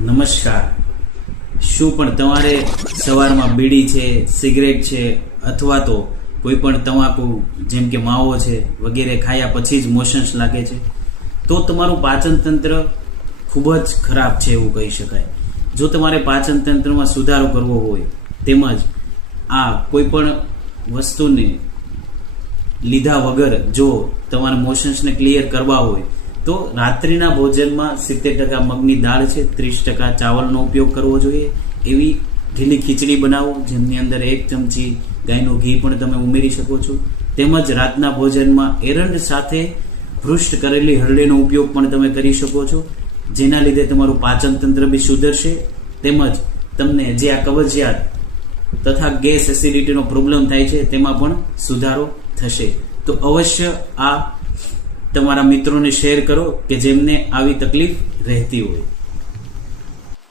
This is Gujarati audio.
નમસ્કાર। શું પણ તમારે સવારમાં બીડી છે, સિગરેટ છે અથવા તો કોઈ પણ તમાકુ જેમ કે માવો છે વગેરે ખાયા પછી જ મોશન્સ લાગે છે? તો તમારું પાચન તંત્ર ખૂબ જ ખરાબ છે એવું કહી શકાય। જો તમારે પાચન તંત્રમાં સુધારો કરવો હોય તેમજ આ કોઈ પણ વસ્તુને લીધા વગર જો તમારા મોશન્સને ક્લિયર કરવા હોય તો રાત્રિના ભોજનમાં 70% મગની દાળ છે, 30% ચાવલનો ઉપયોગ કરવો જોઈએ। એવી ઢીલી ખીચડી બનાવો જેમની અંદર 1 ચમચી ગાયનું ઘી પણ તમે ઉમેરી શકો છો। તેમજ રાતના ભોજનમાં એરંડ સાથે ભૃષ્ટ કરેલી હળદીનો ઉપયોગ પણ તમે કરી શકો છો, જેના લીધે તમારું પાચન તંત્ર બી સુધરશે। તેમજ તમને જે આ કબજિયાત તથા ગેસ એસિડિટીનો પ્રોબ્લેમ થાય છે તેમાં પણ સુધારો થશે। તો અવશ્ય આ તમારા મિત્રોને શેર કરો કે જેમને આવી તકલીફ રહેતી હોય।